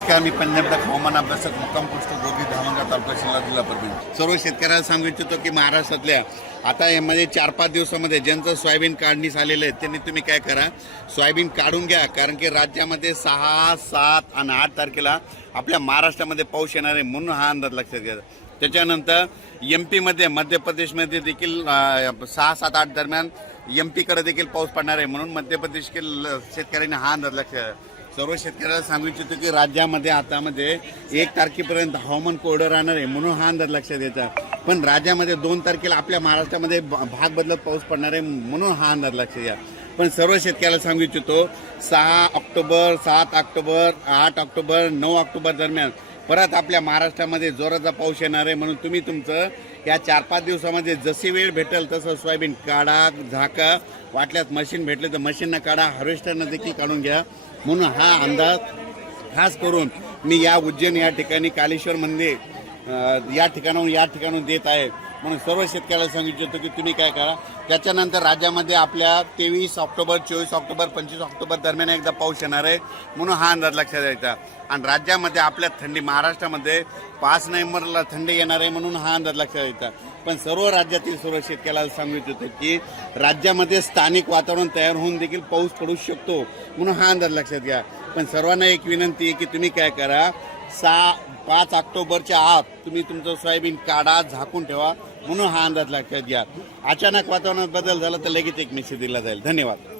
नमस्कार मी पंजाबडा हवामान अभ्यासक मुक्काम पोस्ट गोगी धामणगाव तालुका जिल्हा जिल्हा परभणी. सर्व शेतकऱ्याला सांगू इच्छितो की महाराष्ट्रातल्या आता यामध्ये चार पाच दिवसामध्ये ज्यांचं सोयाबीन काढणीस आलेलं आहे त्यांनी तुम्ही काय करा? सोयाबीन काढून घ्या कारण की राज्यामध्ये सहा सात आणि आठ तारखेला आपल्या महाराष्ट्रामध्ये पाऊस येणार आहे म्हणून हा अंदाज लक्षात घ्या. त्याच्यानंतर एम पीमध्ये मध्य प्रदेशमध्ये देखील सहा सात आठ दरम्यान एम पीकडे देखील पाऊस पडणार आहे म्हणून मध्य प्रदेशतील शेतकऱ्यांनी हा अंदाज लक्षात सर्व शेतकऱ्याला सांगू इच्छितो की राज्यामध्ये आतामध्ये एक तारखेपर्यंत हवामान कोरडं राहणार आहे म्हणून हा अंदाज लक्षात येतात पण राज्यामध्ये दोन तारखेला आपल्या महाराष्ट्रामध्ये भाग बदलत पाऊस पडणार आहे म्हणून हा अंदाज लक्षात घ्या पण सर्व शेतकऱ्याला सांगू इच्छितो सहा ऑक्टोबर सात ऑक्टोबर आठ ऑक्टोबर नऊ ऑक्टोबर दरम्यान परत आपल्या महाराष्ट्रामध्ये जोराचा पाऊस येणार आहे म्हणून तुम्ही तुमचं या चार पाच दिवसामध्ये जशी वेळ भेटेल तसं सोयाबीन काढा झाका वाटल्यास मशीन भेटले तर मशीननं काढा हार्वेस्टरनं देखील काढून घ्या. म्हणून हा अंदाज खास करून मी या उज्जैन या ठिकाणी कालेश्वर मंदिर या ठिकाणाहून या ठिकाणून देत आहे. म्हणून सर्व शेतकऱ्याला सांगू इच्छितो की तुम्ही काय करा. त्याच्यानंतर राज्यामध्ये आपल्या तेवीस ऑक्टोबर चोवीस ऑक्टोबर पंचवीस ऑक्टोबर दरम्यान एकदा पाऊस येणार आहे. म्हणून हा अंदाज लक्षात द्यायचा आणि राज्यामध्ये आपल्या थंडी महाराष्ट्रामध्ये पाच नोव्हेंबरला थंडी येणार आहे म्हणून हा अंदाज लक्षात द्यायचा पण सर्व राज्यातील सर्व शेतकऱ्याला सांगू इच्छितो की राज्यामध्ये स्थानिक वातावरण तयार होऊन देखील पाऊस पडू शकतो. म्हणून हा अंदाज लक्षात घ्या. पण सर्वांना एक विनंती आहे की तुम्ही काय करा सहा पाच ऑक्टोबरच्या आत तुम्ही तुमचं सोयाबीन काढा झाकून ठेवा म्हणून हा अंदाज लक्षात घ्या. अचानक वातावरणात बदल झाला तर लगेच एक मेसेज दिला जाईल. धन्यवाद.